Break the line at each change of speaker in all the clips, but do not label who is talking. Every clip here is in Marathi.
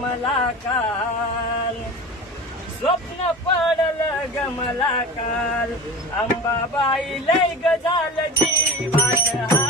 गमला काल. स्वप्न पडल गमला काल. अंबाबाई लय गजाल जी जीवात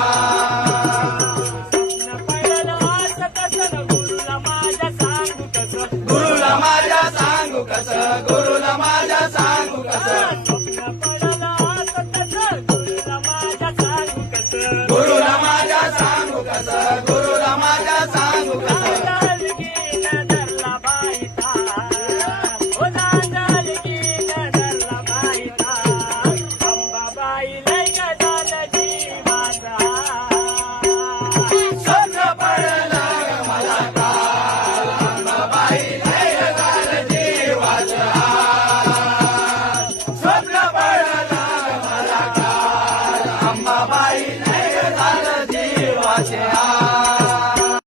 Yeah. आम्हा बाई नाही झालं देवाच्या